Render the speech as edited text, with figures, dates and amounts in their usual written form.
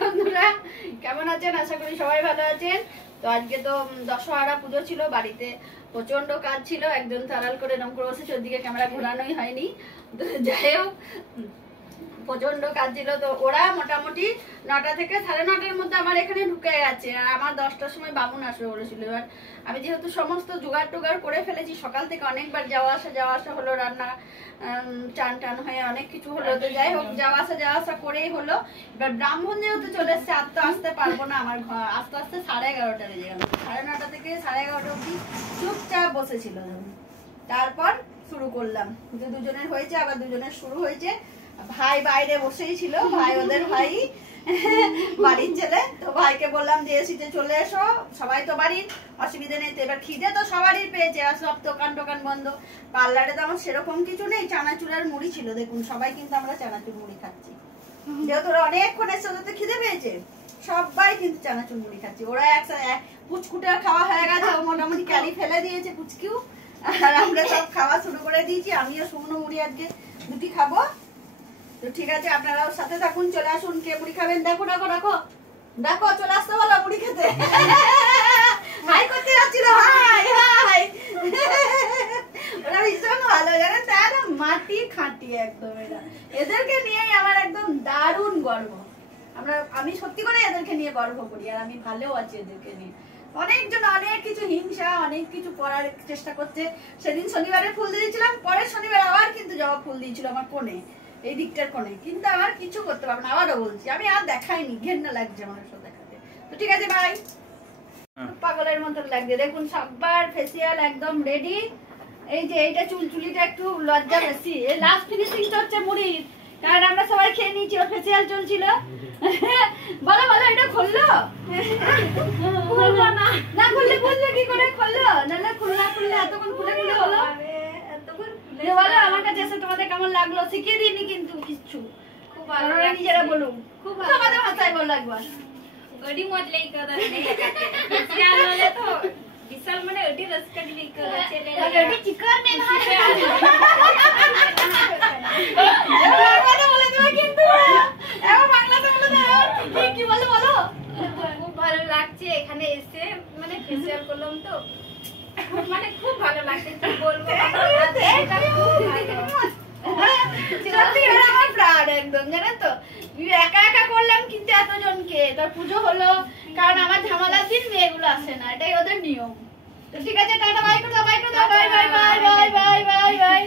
বন্ধুরা কেমন আছেন? আশা করি সবাই ভালো আছেন। তো আজকে তো দশহরা পুজো ছিল, বাড়িতে প্রচন্ড কাজ ছিল। একজন তাড়াল করে এরকম করে বসেছে, ওদিকে ক্যামেরা ঘোরানোই হয়নি। তো যাই হোক, প্রচন্ড কাজ ছিল। তো ওরা মোটামুটি 9টা থেকে 9:30-র মধ্যে আমার এখানে ঢুকে গেছে, আর আমার 10টার সময় বামুন আসবে বলেছিল। এবার আমি যেহেতু সমস্ত জোগাড় টোগাড় করে ফেলেছি, সকাল থেকে অনেকবার যাওয়া আসা হলো, রান্না চান টান হয়ে অনেক কিছু হলো। তো যাই হোক, যাওয়া আসা করেই হলো। এবার ব্রাহ্মণ যেহেতু চলে এসছে, আর তো আসতে পারবো না। আমার আস্তে আস্তে 11:30 বেজে গেল। 9:30 থেকে 11:30 অব্দি চুপচাপ বসেছিল। তারপর শুরু করলাম, দুজনের হয়েছে, আবার দুজনের শুরু হয়েছে। ভাই বাইরে বসেই ছিল, ভাই ওদের ভাই বাড়ির ছেলে। তো ভাইকে বললাম যে এসিতে চলে এসো, সবাই তো বাড়ির, অসুবিধা নেই। তো এবার খিদে তো সবারই পেয়েছে, আর সব দোকান টোকান বন্ধ। পার্লারে তো আমার সেরকম কিছু নেই, চানাচুর আর মুড়ি ছিল। দেখুন সবাই কিন্তু আমরা চানাচুর মুড়ি খাচ্ছি, যেহেতু ওরা অনেকক্ষণ এসে, ওদের তো খিদে পেয়েছে, সবাই কিন্তু চানাচুর মুড়ি খাচ্ছি। ওরা একসাথে পুচকুটা খাওয়া হয়ে গেছে, মোটামুটি ক্যারি ফেলে দিয়েছে পুচকিও, আর আমরা সব খাওয়া শুরু করে দিয়েছি। আমিও শুকনো মুড়ি আজকে 2টি খাবো। তো ঠিক আছে, আপনারাও সাথে থাকুন, চলে আসুন। কে মুড়ি খাবেন? দেখো দেখো দেখো দেখো, চলে আসতে বলো মুড়ি খেতে। হাই করতে যাচ্ছিল, হাই হাই। ওরা ভীষণ ভালো, জানেন তো, একদম মাটি খাঁটি একদম। এদেরকে নিয়ে আমার একদম দারুণ গর্ব। আমি সত্যি করে এদেরকে নিয়ে গর্ব করি, আর আমি ভালো আছি এদেরকে নিয়ে। অনেকজন অনেক কিছু হিংসা, অনেক কিছু করার চেষ্টা করছে। সেদিন শনিবারে ফুল দিয়েছিলাম, পরের শনিবার আবার কিন্তু জবা ফুল দিয়েছিল আমার কোণে, এই দিকটার কোণে, কিন্তু আমার কিছু করতে পারবো না। আবারও বলছি, আমি আর দেখাইনি, ঘেন্না লাগছে আমার সব দেখাতে। তো ঠিক আছে ভাই, পাগলের মতন লাগছে। দেখুন সবার ফেসিয়াল একদম রেডি। এই যে এইটা চুলচুলিটা একটু লজ্জা বেশি, এই লাস্ট ফিনিশিং হচ্ছে মুড়ির, কারণ আমরা সবাই খেয়ে নিয়েছি, ওর ফেসিয়াল চলছিল। বলো বলো, এটা খুললো না? খুললে কি করে খুললো? নাহলে খুললে এতক্ষণ খুলে হলো। বলো আমার কাছে এসে তোমাদের কেমন লাগলো, শিখিয়ে দিইনি কিন্তু কিচ্ছু। খুব ভালো, নিজেরা বলুন। খুব ভালো, আমাদের ভাষায় বললো একবার। गडी मधले इकडे फेशियल वाले तो विशाल म्हणे एटी रसकडी इकडे चले एटी चिकन में বাংলাতে বলে দিও কিন্তু, এবার বাংলাতে বলে দাও। কি বলো বলো। খুব ভালো লাগছে এখানে এসে, মানে ফেশিয়াল করলাম তো, মানে খুব ভালো লাগছে। কি বলবো, এটা খুব ভালো। সত্যি আমার প্রাণ একদম, জানেন তো। একা একা করলাম কিন্তু এতজনকে। তার পুজো হলো, কারণ আমার ঝামেলার দিন মেয়েগুলো আসে না, এটাই ওদের নিয়ম। তো ঠিক আছে, টাটা, বাই করে দাও, বাই করে দাও, bye bye bye bye bye bye bye.